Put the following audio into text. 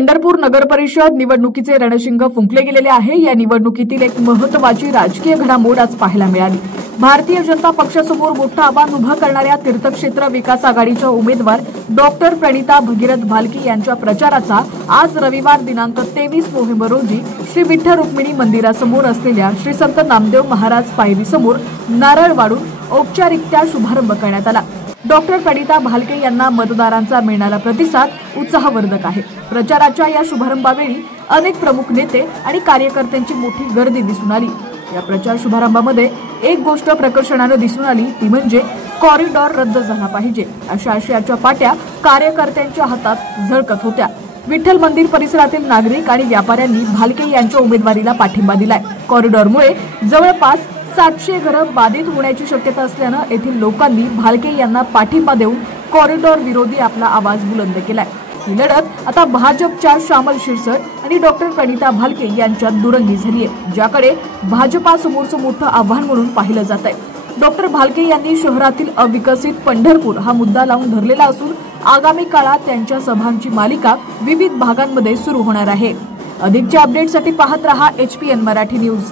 पंढरपूर नगर परिषद निवडणुकीचे रणशिंग फुंकले गेलेले आहे। या निवडणुकीतील एक महत्त्वाची राजकीय घडामोड आज पाहायला मिळाली। भारतीय जनता पक्षासमोर मोठं आव्हान उभं करणाऱ्या तीर्थक्षेत्र विकास आघाडीच्या उमेदवार डॉक्टर प्रणिता भगीरथ भालके यांच्या प्रचाराचा आज रविवार दिनांक 23 नोव्हेंबर रोजी श्री विठ्ठल रुक्मिणी मंदिरासमोर असलेल्या श्री संत नामदेव महाराज पायरीसमोर नारळ वाढून औपचारिकरित्या शुभारंभ करण्यात आला। डॉक्टर प्रणिता भालके यांना मतदारांचा मिळणारा प्रतिसाद उत्साहवर्धक आहे। प्रचाराच्या या शुभारंभावेळी अनेक प्रमुख नेते आणि कार्यकर्त्यांची मोठी गर्दी दिसून आली। या प्रचार शुभारंभामध्ये एक गोष्ट प्रकर्षाने दिसून आली ती म्हणजे कॉरिडॉर रद्द झाला पाहिजे अशा आशयाच्या पाट्या कार्यकर्त्यांच्या हातात झळकत होत्या। विठ्ठल मंदिर परिसरातील नागरिक आणि व्यापाऱ्यांनी भालके यांच्या उमेदवारीला पाठिंबा दिलाय। कॉरिडॉरमुळे जवळपास 700 घरं बाधित होण्याची शक्यता असल्याने येथील लोकांनी भालके यांना पाठिंबा देऊन कॉरिडॉर विरोधी आपला आवाज बुलंद केलाय। ही लढत आता भाजपच्या श्यामल शिरसट आणि डॉक्टर प्रणिता भालके यांच्यात दुरंगी झाली आहे, ज्याकडे भाजपासमोरचं मोठं आव्हान म्हणून पाहिलं जात आहे। डॉक्टर भालके यांनी शहरातील अविकसित पंढरपूर हा मुद्दा लावून धरलेला असून आगामी काळात त्यांच्या सभांची मालिका विविध भागांमध्ये सुरू होणार आहे। अधिकच्या अपडेटसाठी पाहत रहा HPN मराठी न्यूज।